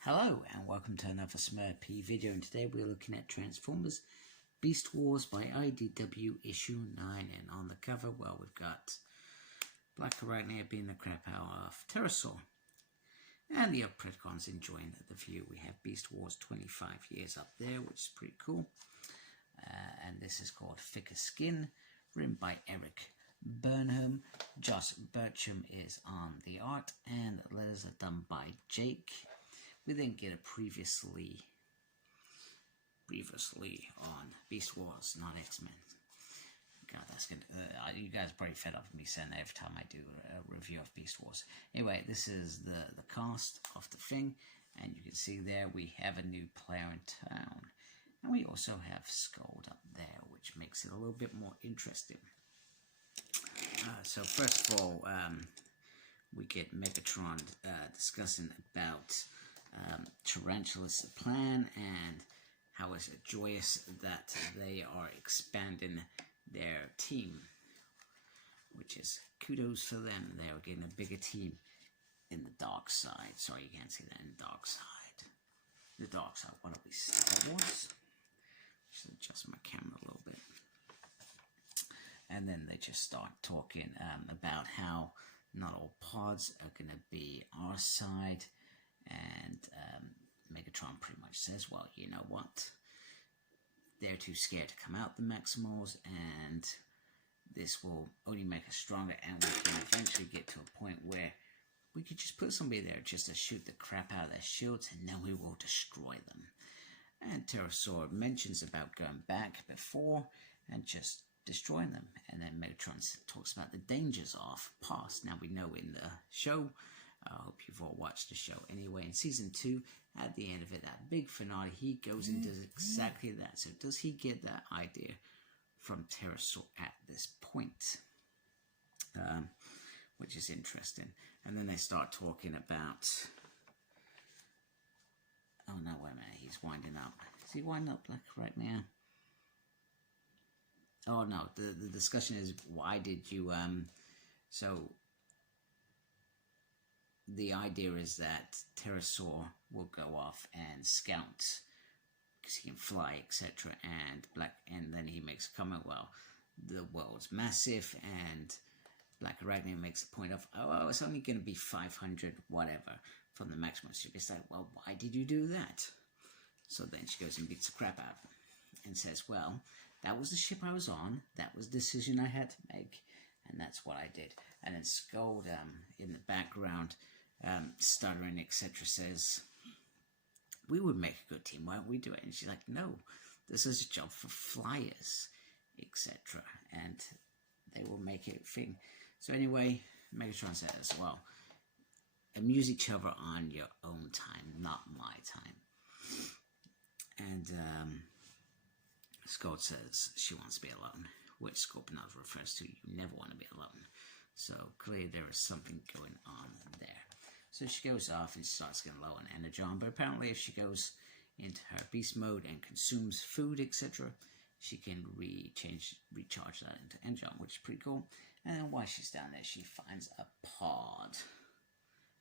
Hello and welcome to another Smurp video, and today we're looking at Transformers Beast Wars by IDW issue 9, and on the cover, well, we've got Black Arachnia being the crap out of Pterosaur, and the Predacons enjoying the view. We have Beast Wars 25 years up there, which is pretty cool, and this is called Thicker Skin, written by Eric Burnham. Josh Burcham is on the art, and the letters are done by Jake. We then get a previously on Beast Wars, not X-Men. God, that's good. You guys are probably fed up with me saying that every time I do a review of Beast Wars. Anyway, this is the cast of the thing, and you can see there we have a new player in town. And we also have Scold up there, which makes it a little bit more interesting. So first of all, we get Megatron discussing about Tarantula's plan and how is it joyous that they are expanding their team, which is kudos for them. They are getting a bigger team in the dark side. Sorry, you can't see that in the dark side. The dark side. What are we, Star Wars? Just adjust my camera a little bit. And then they just start talking about how not all pods are going to be our side. And Megatron pretty much says, well, you know what? They're too scared to come out, the Maximals, and this will only make us stronger, and we can eventually get to a point where we could just put somebody there just to shoot the crap out of their shields, and then we will destroy them. And Pterosaur mentions about going back before and just destroying them, and then Megatron talks about the dangers of past. Now we know in the show, I hope you've all watched the show anyway, in season 2, at the end of it, that big finale, he goes and does exactly that. So does he get that idea from Pterosaur at this point? Which is interesting. And then they start talking about, oh no, wait a minute, he's winding up. Is he winding up like right now? Oh no, the discussion is, why did you, so the idea is that Pterosaur will go off and scout because he can fly, etc. And then he makes a comment, well, the world's massive, and Black Arachnia makes a point of, oh, it's only going to be 500 whatever from the maximum. So she's like, well, why did you do that? So then she goes and beats the crap out of him and says, well, that was the ship I was on, that was the decision I had to make, and that's what I did. And then Scold in the background, stuttering, etc., says, we would make a good team, why don't we do it? And she's like, no, this is a job for flyers, etc., and they will make it a thing. So anyway, Megatron says, well, amuse each other on your own time, not my time. And Scold says she wants to be alone, which Scorponok refers to, you never want to be alone. So clearly there is something going on there. So she goes off and starts getting low on energy, but apparently if she goes into her beast mode and consumes food, etc., she can recharge that into energy, which is pretty cool. And then while she's down there, she finds a pod.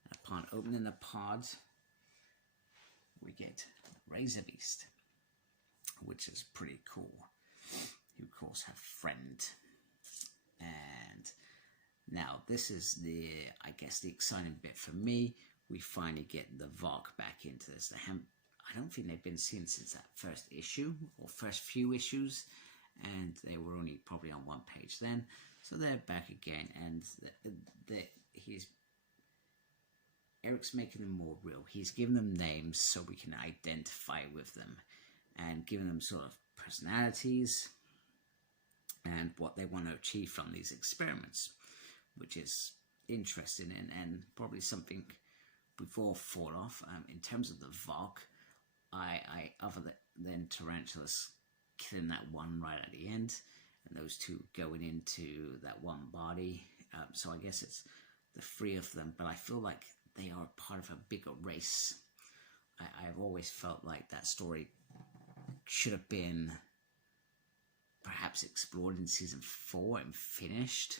And upon opening the pod, we get Razor Beast, which is pretty cool. Who calls her friend. And now this is I guess the exciting bit for me. We finally get the Valk back into this. I don't think they've been seen since that first issue, or first few issues, and they were only probably on one page then. So they're back again, and Eric's making them more real. He's giving them names so we can identify with them, and giving them sort of personalities and what they want to achieve from these experiments, which is interesting and probably something we've all thought of. In terms of the Valk, I other than Tarantulas killing that one right at the end, and those two going into that one body, so I guess it's the three of them, but I feel like they are part of a bigger race. I've always felt like that story should have been perhaps explored in season 4 and finished.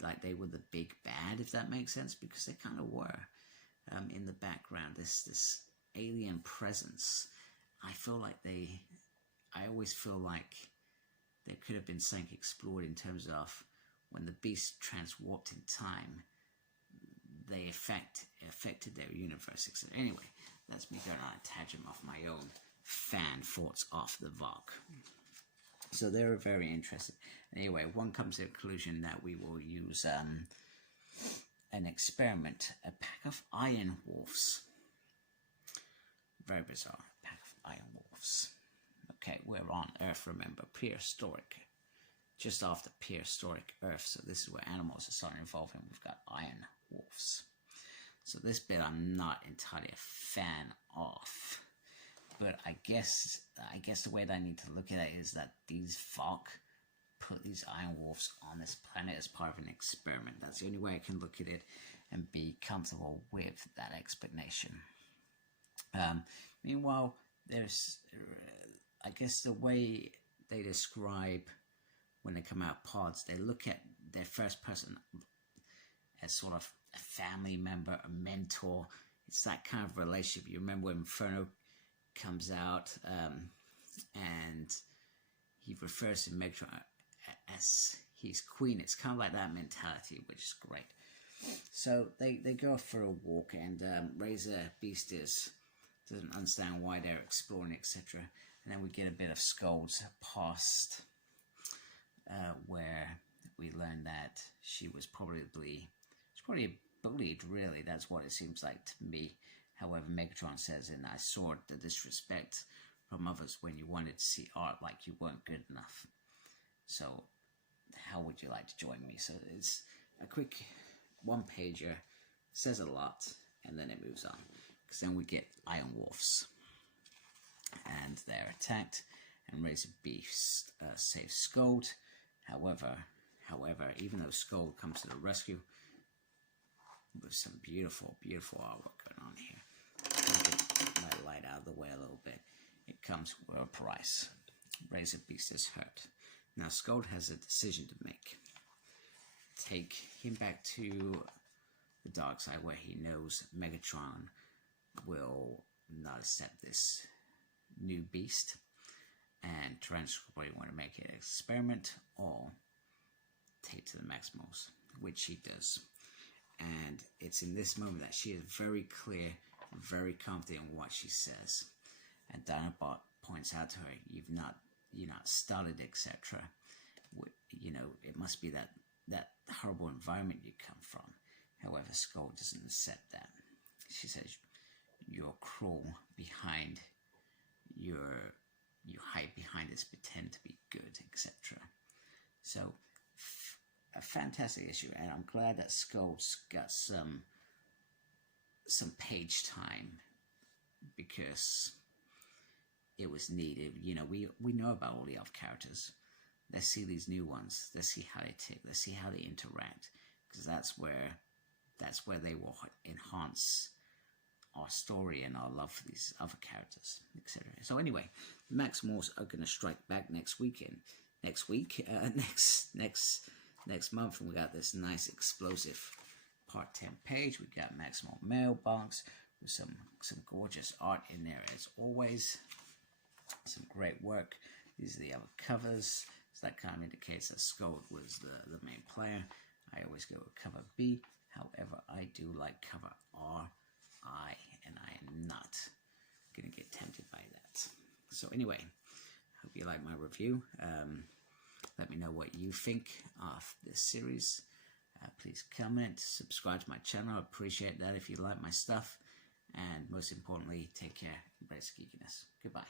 Like they were the big bad, if that makes sense, because they kind of were. in the background, this alien presence. I always feel like there could have been something explored in terms of when the beast transwarped in time, they affected their universe, etc. Anyway, that's me going on a tangent off my own fan thoughts off the VOC. So they were very interested. Anyway, one comes to the conclusion that we will use an experiment, a pack of iron wolves. Very bizarre, a pack of iron wolves. Okay, we're on Earth, remember, prehistoric. Just after prehistoric Earth, so this is where animals are starting to evolve, and we've got iron wolves. So this bit I'm not entirely a fan of, but I guess the way that I need to look at it is that these VOC put these iron wolves on this planet as part of an experiment. That's the only way I can look at it and be comfortable with that explanation. Meanwhile, there's, I guess the way they describe when they come out pods, they look at their first person as sort of a family member, a mentor. It's that kind of relationship. You remember when Inferno comes out and he refers to Megatron as his queen. It's kind of like that mentality, which is great. So they go for a walk, and Razor Beast doesn't understand why they're exploring, etc. And then we get a bit of Skull's past, where we learn that she was probably bullied, really. That's what it seems like to me. However, Megatron says, and I saw the disrespect from others when you wanted to see art like you weren't good enough. So how would you like to join me? So it's a quick one-pager, says a lot, and then it moves on. Because then we get Iron Wolves. And they're attacked, and Razor Beast saves Scold. However, even though Scold comes to the rescue, with some beautiful, beautiful artwork going on here. Get my light out of the way a little bit. It comes with a price. Razor Beast is hurt. Now Scold has a decision to make. Take him back to the dark side where he knows Megatron will not accept this new beast, and Tyrannosaurus probably want to make it an experiment, or take to the Maximals, which he does. And it's in this moment that she is very clear, very confident in what she says. And Dinobot points out to her, you're not started, etc. You know, it must be that horrible environment you come from. However, Skull doesn't accept that. She says, you're cruel behind you hide behind this pretend to be good, etc. So a fantastic issue, and I'm glad that Skull's got some page time, because it was needed. You know, we know about all the elf characters. Let's see these new ones. Let's see how they tick. Let's see how they interact, because that's where they will enhance our story and our love for these other characters, etc. So anyway, the Maximals are going to strike back next month, and we got this nice explosive part 10 page. We got Maximal mailbox with some gorgeous art in there as always. Some great work. These are the other covers. So that kind of indicates that Skull was the main player. I always go with cover B. However, I do like cover R, and I am not going to get tempted by that. So anyway, hope you like my review. Let me know what you think of this series. Please comment, subscribe to my channel. I appreciate that if you like my stuff. And most importantly, take care. Embrace geekiness. Goodbye.